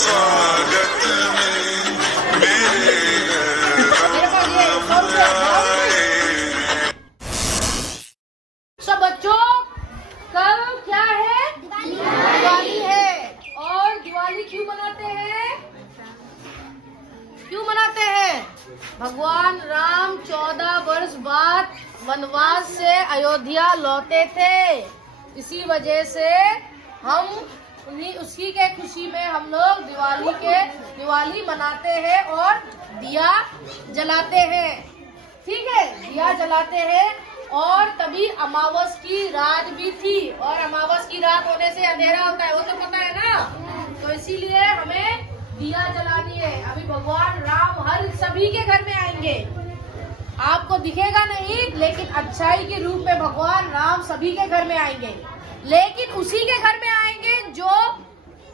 स्वागत में मेरे सब बच्चों, कल क्या है? दिवाली है। और दिवाली क्यों मनाते हैं? क्यों मनाते हैं? भगवान राम 14 वर्ष बाद वनवास से अयोध्या लौटे थे। इसी वजह से हम उसी के खुशी में हम लोग दिवाली मनाते हैं और दिया जलाते हैं। ठीक है, दिया जलाते हैं। और तभी अमावस की रात भी थी, और अमावस की रात होने से अंधेरा होता है, वो तो पता है ना। तो इसीलिए हमें दिया जलानी है। अभी भगवान राम हर सभी के घर में आएंगे, आपको दिखेगा नहीं, लेकिन अच्छाई के रूप में भगवान राम सभी के घर में आएंगे। लेकिन उसी के घर में आएंगे जो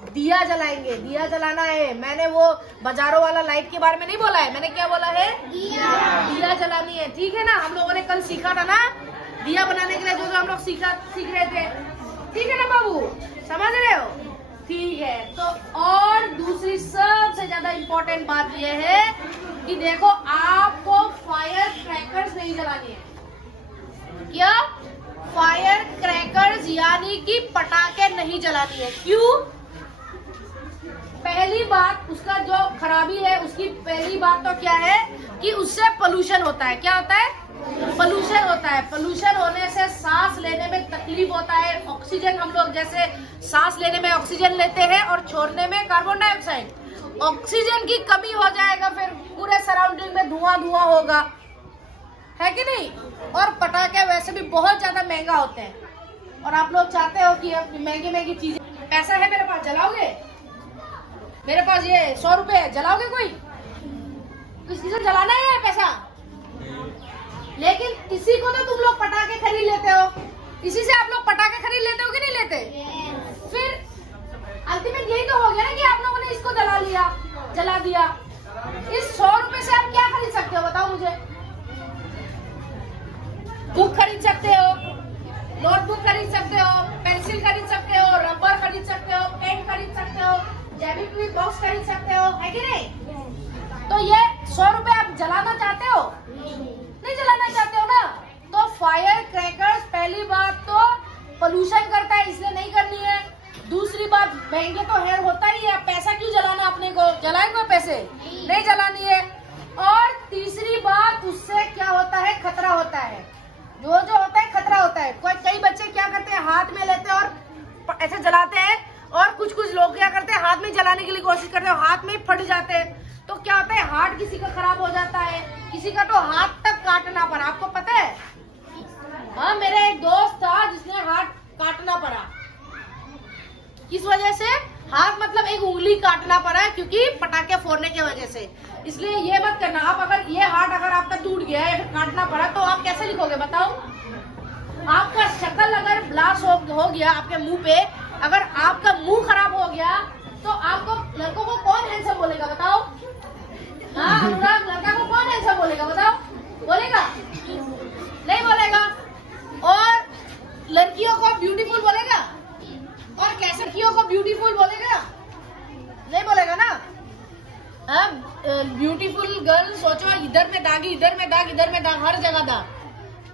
दिया जलाएंगे। दिया जलाना है। मैंने वो बाजारों वाला लाइट के बारे में नहीं बोला है, मैंने क्या बोला है? दिया जलानी है। ठीक है ना। हम लोगों ने कल सीखा था ना दिया बनाने के लिए, जो हम लोग सीख रहे थे। ठीक है ना बाबू, समझ रहे हो? ठीक है। तो और दूसरी सबसे ज्यादा इम्पोर्टेंट बात यह है कि देखो, आपको फायर क्रैकर्स नहीं जलानी है। क्या? फायर क्रैकर्स यानी कि पटाखे नहीं जलानी है। क्यों? पहली बात, उसका जो खराबी है, उसकी पहली बात तो क्या है कि उससे पोल्यूशन होता है। क्या होता है? पोल्यूशन होता है। पोल्यूशन होने से सांस लेने में तकलीफ होता है। ऑक्सीजन, हम लोग जैसे सांस लेने में ऑक्सीजन लेते हैं और छोड़ने में कार्बन डाइऑक्साइड। ऑक्सीजन की कमी हो जाएगा, फिर पूरे सराउंडिंग में धुआं होगा, है कि नहीं? और पटाखे वैसे भी बहुत ज्यादा महंगा होते हैं, और आप लोग चाहते हो कि महंगी चीजें। पैसा है मेरे पास, जलाओगे? मेरे पास ये 100 रुपए है, जलाओगे? कोई किसी से जलाना है पैसा? लेकिन इसी को तो तुम लोग पटाखे खरीद लेते हो। इसी से आप लोग पटाखे खरीद लेते हो कि नहीं लेते? फिर अल्टीमेट यही तो हो गया ना कि आप लोगों ने इसको जला दिया। इस 100 रुपए से आप क्या खरीद सकते हो, बताओ मुझे? बुक खरीद सकते हो, नोटबुक खरीद सकते हो, पेंसिल खरीद सकते हो, रबर खरीद सकते हो, पेन खरीद सकते हो, जेबी बॉक्स खरीद सकते हो, है कि नहीं? तो ये 100 रुपए आप जलाना चाहते हो? नहीं जलाना चाहते हो ना? तो फायर क्रैकर्स पहली बात तो पोल्यूशन करता है, इसलिए नहीं करनी है। दूसरी बात, महंगे तो है, होता ही है, पैसा क्यों जलाना? अपने को जलाएंगे पैसे? नहीं जलानी है। और तीसरी बात, उससे क्या होता है? खतरा होता है। जो होता है खतरा होता है। कई बच्चे क्या करते हैं, हाथ में लेते हैं और ऐसे जलाते हैं, और कुछ लोग क्या करते हैं, हाथ में जलाने के लिए कोशिश करते हैं, हाथ में ही फट जाते हैं। तो क्या होता है, हाथ किसी का खराब हो जाता है, किसी का तो हाथ तक काटना पड़ा। आपको पता है? हाँ, मेरे एक दोस्त था जिसने हाथ काटना पड़ा। किस वजह से? हाथ मतलब एक उंगली काटना पड़ा, क्योंकि पटाखे फोड़ने की वजह से। इसलिए ये मत करना। आप अगर ये हाथ अगर आपका टूट गया है, फिर काटना पड़ा, तो आप कैसे लिखोगे बताओ? आपका शक्ल अगर ब्लास्ट हो गया आपके मुंह पे, अगर आपका मुंह खराब हो गया, तो आपको लड़कों को कौन हैंडसम बोलेगा बताओ? हाँ अनुराग, लड़का को कौन हैंडसम बोलेगा बताओ? बोलेगा? नहीं बोलेगा। और लड़कियों को ब्यूटीफुल बोलेगा? और कैसे लड़कियों को ब्यूटीफुल बोलेगा? नहीं बोलेगा ना। ब्यूटीफुल गर्ल, सोचो, इधर में दागी, इधर में दाग, इधर में दाग, हर जगह दाग।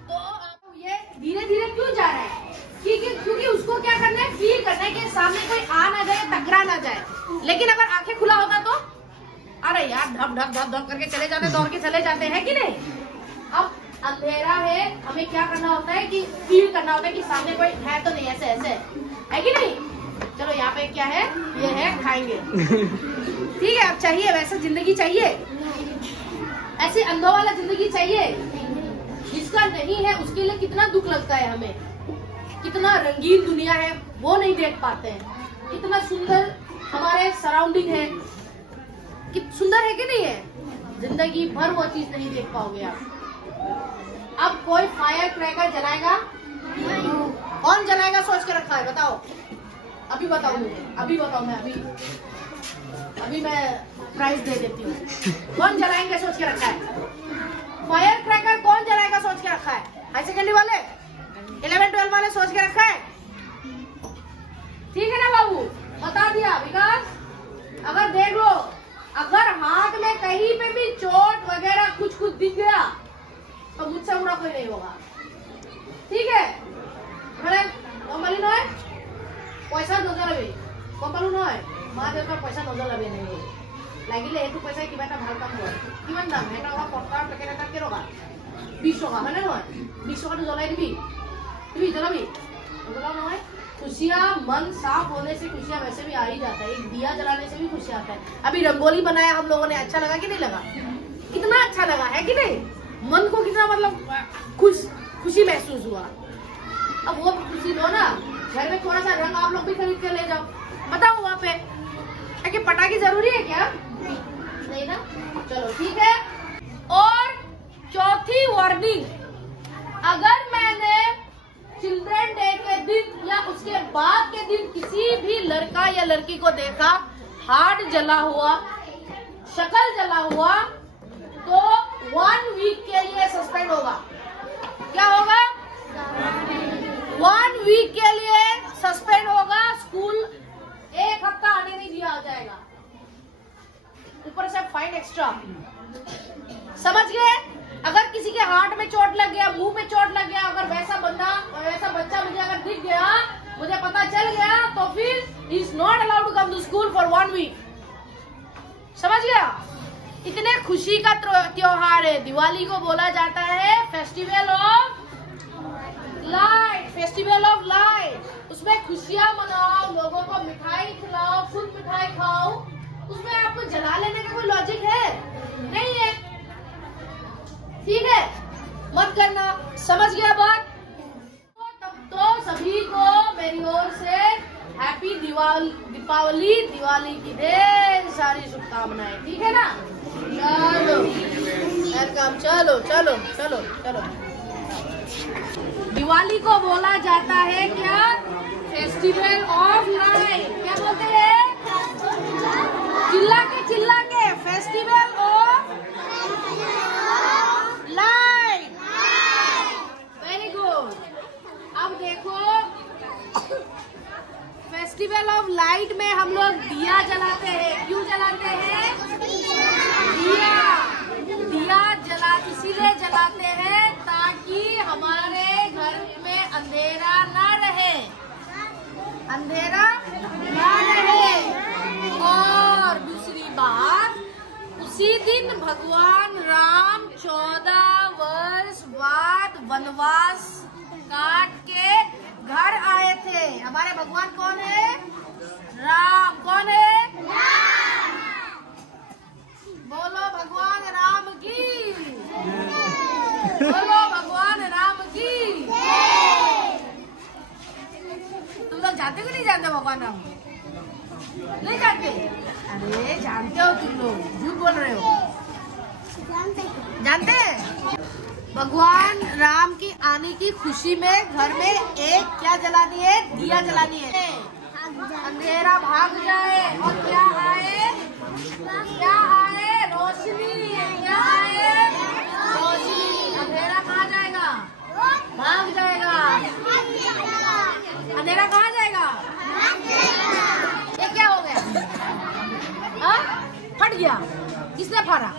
तो आप ये धीरे धीरे क्यों जा रहा है? क्योंकि उसको क्या करना है, फील करना है कि सामने कोई आ ना जाए, टकरा ना जाए। लेकिन अगर आंखें खुला होता तो अरे यार धप धप धप धप करके चले जाते, दौड़ के चले जाते हैं कि नहीं? अब अंधेरा है, हमें क्या करना होता है कि फील करना होता है कि सामने कोई है तो नहीं, ऐसे है कि नहीं? चलो यहाँ पे क्या है, ये है, खाएंगे। ठीक है, अब चाहिए वैसा जिंदगी चाहिए? ऐसे अंधों वाला जिंदगी चाहिए? जिसका नहीं है उसके लिए कितना दुख लगता है हमें। कितना रंगीन दुनिया है वो नहीं देख पाते हैं। कितना सुंदर हमारे सराउंडिंग है, कितना सुंदर है कि नहीं है? जिंदगी भर वो चीज नहीं देख पाओगे आप। अब कोई फायर क्रैकर जलाएगा? कौन जलाएगा सोच के रखा है, बताओ? अभी बताओ मुझे, अभी बताओ। मैं अभी मैं प्राइज दे देती हूँ। कौन जलाएंगे सोच के रखा है? फायर क्रैकर कौन जलाएगा सोच के रखा है? हाई सेकेंडरी वाले, 11-12 वाले सोच के रखा है? ठीक है ना बाबू, बता दिया विकास। अगर देख लो, अगर हाथ में कहीं पे भी चोट वगैरह कुछ कुछ दिख गया तो मुझसे बुरा कोई नहीं होगा, ठीक है? मैंने नॉर्मली नॉय पैसा नजर कम्पालू नॉय माँ देवता पैसा नजर लगे नहीं লাগিলে এইটো পইচাই কিবা এটা ভাল কাম কৰে। কিমান দাম? এটা ওরা পটকা পেকেট এটা কে টকা? 20 টাকা, হয় না নহয়? 20 টাকাটো জ্বলাই দিবি, তুমি জ্বলাবি জ্বলাও নহয়। खुशियाँ मन साफ होने से खुशियाँ वैसे भी आ ही जाता है, एक दिया जलाने से भी खुशी आता है। अभी रंगोली बनाया हम लोगों ने, अच्छा लगा कि नहीं लगा? कितना अच्छा लगा है कि नहीं? मन को कितना मतलब खुशी महसूस हुआ। अब वो खुशी दो ना, घर में थोड़ा सा रंग आप लोग भी खरीद के ले जाओ, बताओ वहाँ पे कि पटाखे जरूरी है क्या? नहीं ना, चलो ठीक है। और चौथी वार्निंग, अगर मैंने चिल्ड्रन डे के दिन या उसके बाद के दिन किसी भी लड़का या लड़की को देखा हार्ट जला हुआ, शक्ल जला हुआ, तो 1 वीक के लिए सस्पेंड होगा। क्या होगा? 1 वीक के लिए सस्पेंड होगा, स्कूल 1 हफ्ता आने नहीं दिया जाएगा, ऊपर से फाइन एक्स्ट्रा। समझ गए? अगर किसी के हार्ट में चोट लग गया, मुंह में चोट लग गया, अगर वैसा बच्चा मुझे अगर दिख गया, मुझे पता चल गया, तो फिर he is not allowed to come to school for 1 week. समझ गया? इतने खुशी का त्योहार है। दिवाली को बोला जाता है festival of light, festival of light. उसमें खुशियां मनाओ, लोगों को मिठाई खिलाओ, खुद मिठाई खाओ, उसमें आपको जला लेने का कोई लॉजिक है? नहीं है, ठीक है? मत करना। समझ गया बात? तब तो सभी को मेरी ओर से हैप्पी दीपावली, दिवाली की ढेर सारी शुभकामनाएं, ठीक है ना? चलो वेलकम, चलो चलो चलो चलो। दिवाली को बोला जाता है क्या? Festival of light. क्या बोलते हैं? चिल्ला के festival of light. Very good. अब देखो, फेस्टिवल ऑफ लाइट में हम लोग दिया जलाते हैं। क्यों जलाते हैं? दिया इसीलिए जलाते हैं ताकि हमारे घर में अंधेरा ना रहे, अंधेरा ना रहे। और दूसरी बात, उसी दिन भगवान राम 14 वर्ष बाद वनवास काट के घर आए थे। हमारे भगवान कौन है? राम। कौन है? राम। बोलो भगवान राम की, बोलो भगवान राम की। तुम लोग जानते हो कि नहीं जानते भगवान राम? नहीं जानते? अरे जानते हो, तुम लोग झूठ बोल रहे हो। जानते हैं? भगवान राम की आने की खुशी में घर में एक क्या जलानी है? दिया जलानी है, अंधेरा भाग जाए और क्या आए? क्या आए? रोशनी। क्या आए? रोशनी। अंधेरा कहाँ जाएगा? भाग जाएगा। अंधेरा कहाँ जाएगा? ये क्या हो गया? हाँ? फट गया। किसने फाड़ा?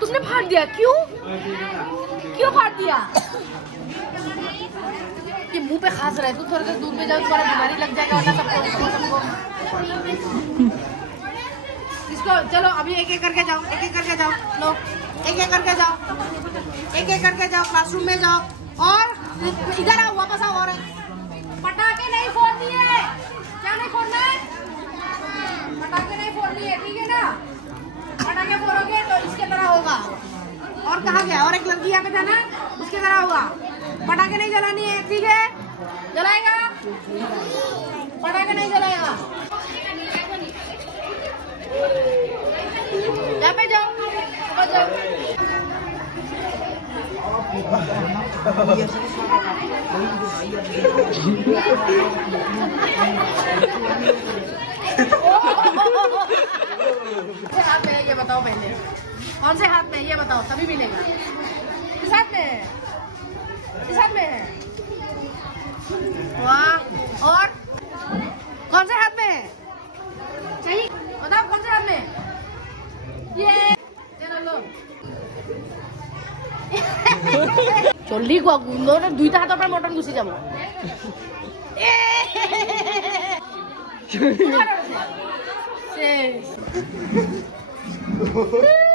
तुमने फाड़ दिया? क्यों? क्यों फाड़ दिया? ये मुंह पे खास रहे, तू थोड़ा सा दूर पे जाओ, तुम्हारा बीमारी लग जाएगा वरना सबको। इसको चलो अभी एक एक करके जाओ, एक एक करके जाओ, लो एक एक करके जाओ, एक एक करके जाओ, क्लासरूम में जाओ और इधर आओ, वापस आओ। और पटाखे नहीं फोड़नी है। क्या नहीं फोड़ना है? पटाखे नहीं फोड़नी है, ठीक है ना? पटाखे फोड़ोगे तो इसके तरह होगा। और कहाँ गया? और एक लड़की यहाँ पे था ना, उसके तरह हुआ। पटाखे नहीं जलानी है, ठीक है? जलाएगा? पटाखे नहीं जलाएगा। यहाँ पे जाओ, हाथ में है ये बताओ पहले, कौन से हाथ में है ये बताओ, तभी मिलेगा। किस हाथ में है? किस हाथ में है? वाह। और कौन से हाथ में है? चाहिए जल्दी कोआ गुंदर दुईटा हाथर पर मटन गुसी जाबो ए